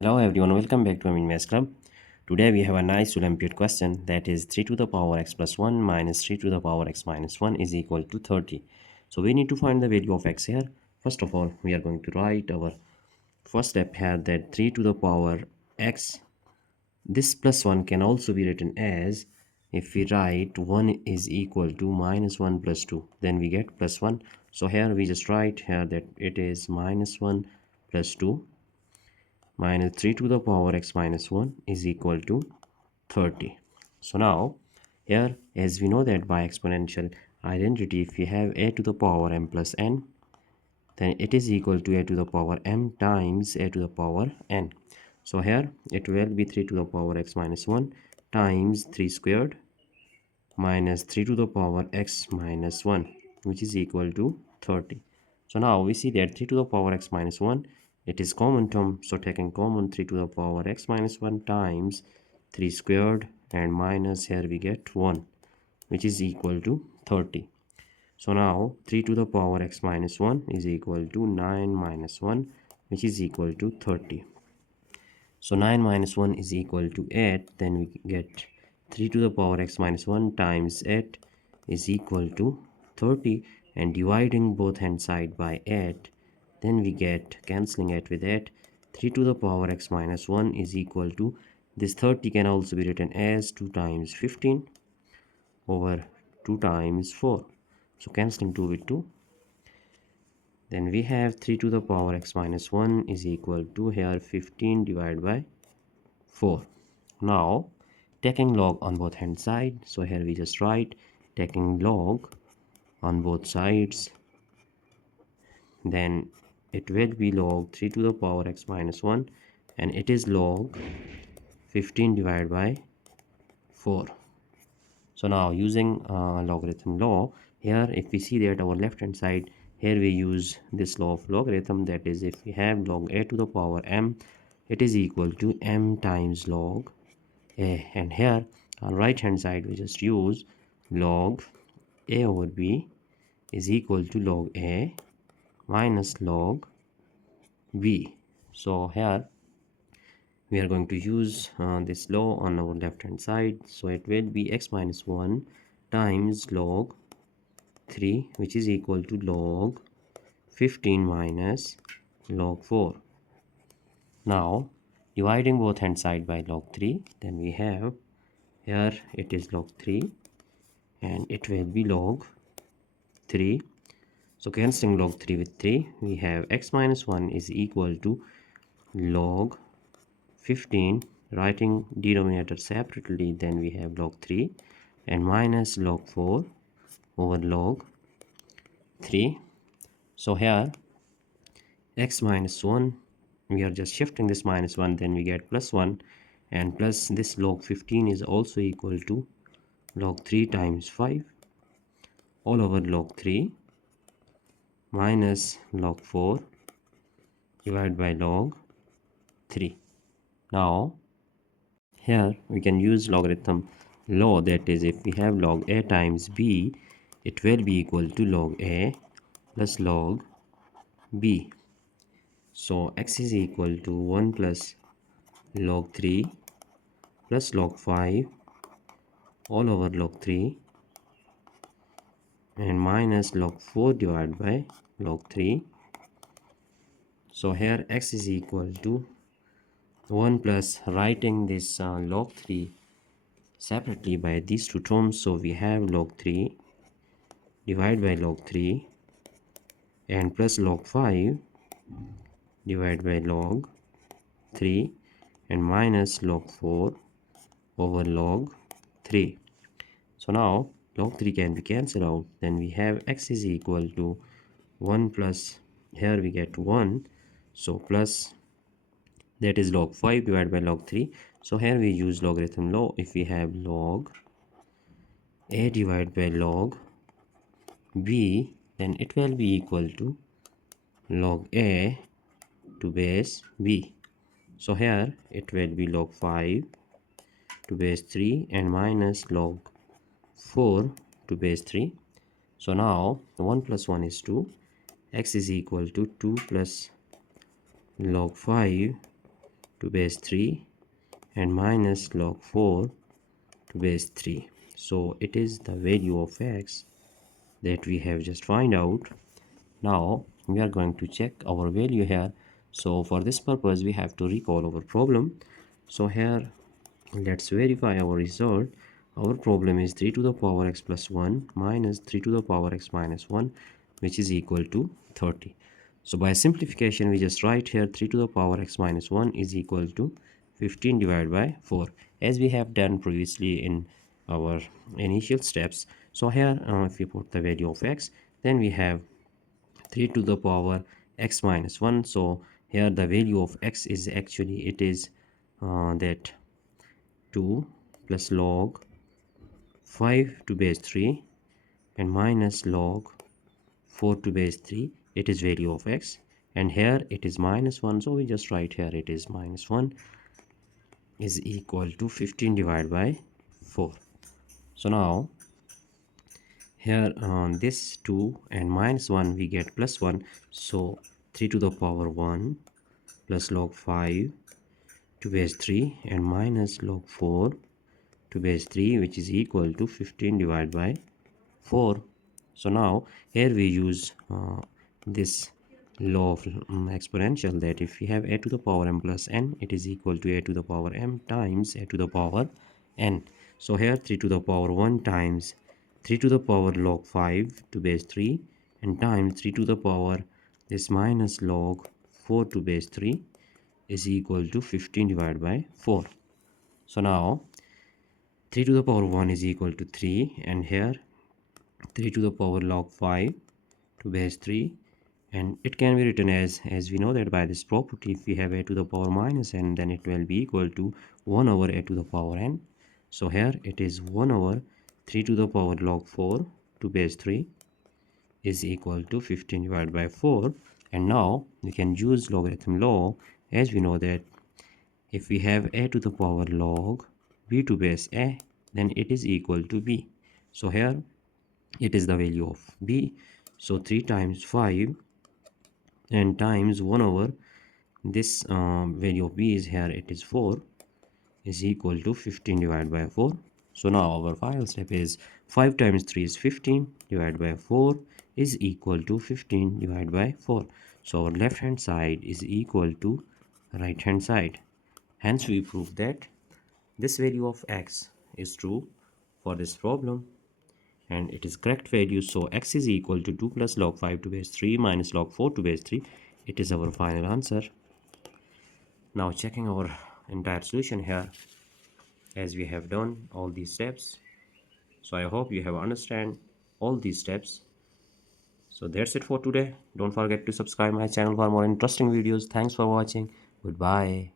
Hello everyone, welcome back to Maths Club. Today we have a nice Olympiad question, that is 3 to the power x plus 1 minus 3 to the power x minus 1 is equal to 30. So we need to find the value of x here. First of all, we are going to write our first step here, that 3 to the power x. This plus 1 can also be written as, if we write 1 is equal to minus 1 plus 2, then we get plus 1. So here we just write here that it is minus 1 plus 2 minus 3 to the power x minus 1 is equal to 30. So now here, as we know that by exponential identity, if we have a to the power m plus n, then it is equal to a to the power m times a to the power n. So here it will be 3 to the power x minus 1 times 3 squared minus 3 to the power x minus 1, which is equal to 30. So now we see that 3 to the power x minus 1, it is common term, so taking common 3 to the power x minus 1 times 3 squared and minus, here we get 1, which is equal to 30. So now 3 to the power x minus 1 is equal to 9 minus 1, which is equal to 30. So 9 minus 1 is equal to 8. Then we get 3 to the power x minus 1 times 8 is equal to 30, and dividing both hand side by 8, then we get, cancelling 8 with 8, 3 to the power x minus 1 is equal to, this 30 can also be written as 2 times 15 over 2 times 4. So cancelling 2 with 2, then we have 3 to the power x minus 1 is equal to, here 15 divided by 4. Now taking log on both hand side, so here we just write taking log on both sides, then it will be log 3 to the power x minus 1, and it is log 15 divided by 4. So now using logarithm law, here if we see that our left hand side, here we use this law of logarithm, that is, if we have log a to the power m, it is equal to m times log a, and here on right hand side we just use log a over b is equal to log a minus log b. So here we are going to use this law on our left hand side, so it will be x minus 1 times log 3, which is equal to log 15 minus log 4. Now dividing both hand side by log 3, then we have, here it is log 3 and it will be log 3. So cancelling log 3 with 3, we have x minus 1 is equal to log 15, writing denominator separately, then we have log 3 and minus log 4 over log 3. So here x minus 1, we are just shifting this minus 1, then we get plus 1, and plus this log 15 is also equal to log 3 times 5 all over log 3 minus log 4 divided by log 3. Now here we can use logarithm law, that is, if we have log a times b, it will be equal to log a plus log b. So x is equal to 1 plus log 3 plus log 5 all over log 3 and minus log 4 divided by log 3. So here x is equal to 1 plus, writing this log 3 separately by these two terms, so we have log 3 divided by log 3 and plus log 5 divided by log 3 and minus log 4 over log 3. So now log 3 can be cancelled out, then we have x is equal to 1 plus, here we get 1, so plus, that is log 5 divided by log 3. So here we use logarithm law, if we have log a divided by log b, then it will be equal to log a to base b. So here it will be log 5 to base 3 and minus log 4 to base 3. So now 1 plus 1 is 2, x is equal to 2 plus log 5 to base 3 and minus log 4 to base 3. So it is the value of x that we have just find out. Now we are going to check our value here. So for this purpose we have to recall our problem. So here let's verify our result. Our problem is 3 to the power x plus 1 minus 3 to the power x minus 1, which is equal to 30. So by simplification we just write here 3 to the power x minus 1 is equal to 15 divided by 4, as we have done previously in our initial steps. So here if we put the value of x, then we have 3 to the power x minus 1. So here the value of x is actually it is that 2 plus log 5 to base 3 and minus log 4 to base 3. It is value of x, and here it is minus 1, so we just write here it is minus 1 is equal to 15 divided by 4. So now here on this 2 and minus 1 we get plus 1, so 3 to the power 1 plus log 5 to base 3 and minus log 4 to base 3, which is equal to 15 divided by 4. So now here we use this law of exponential, that if we have a to the power m plus n, it is equal to a to the power m times a to the power n. So here 3 to the power 1 times 3 to the power log 5 to base 3 and times 3 to the power this minus log 4 to base 3 is equal to 15 divided by 4. So now 3 to the power 1 is equal to 3, and here 3 to the power log 5 to base 3, and it can be written as we know that by this property, if we have a to the power minus n, then it will be equal to 1 over a to the power n. So here it is 1 over 3 to the power log 4 to base 3 is equal to 15 divided by 4. And now we can use logarithm law, as we know that if we have a to the power log b to base a, then it is equal to b. So here it is the value of b, so 3 times 5 and times 1 over this value of b is here it is 4 is equal to 15 divided by 4. So now our final step is 5 times 3 is 15 divided by 4 is equal to 15 divided by 4. So our left hand side is equal to right hand side. Hence we prove that this value of x is true for this problem, and it is correct value. So x is equal to 2 plus log 5 to base 3 minus log 4 to base 3. It is our final answer. Now checking our entire solution here, as we have done all these steps. So I hope you have understand all these steps. So that's it for today. Don't forget to subscribe my channel for more interesting videos. Thanks for watching. Goodbye.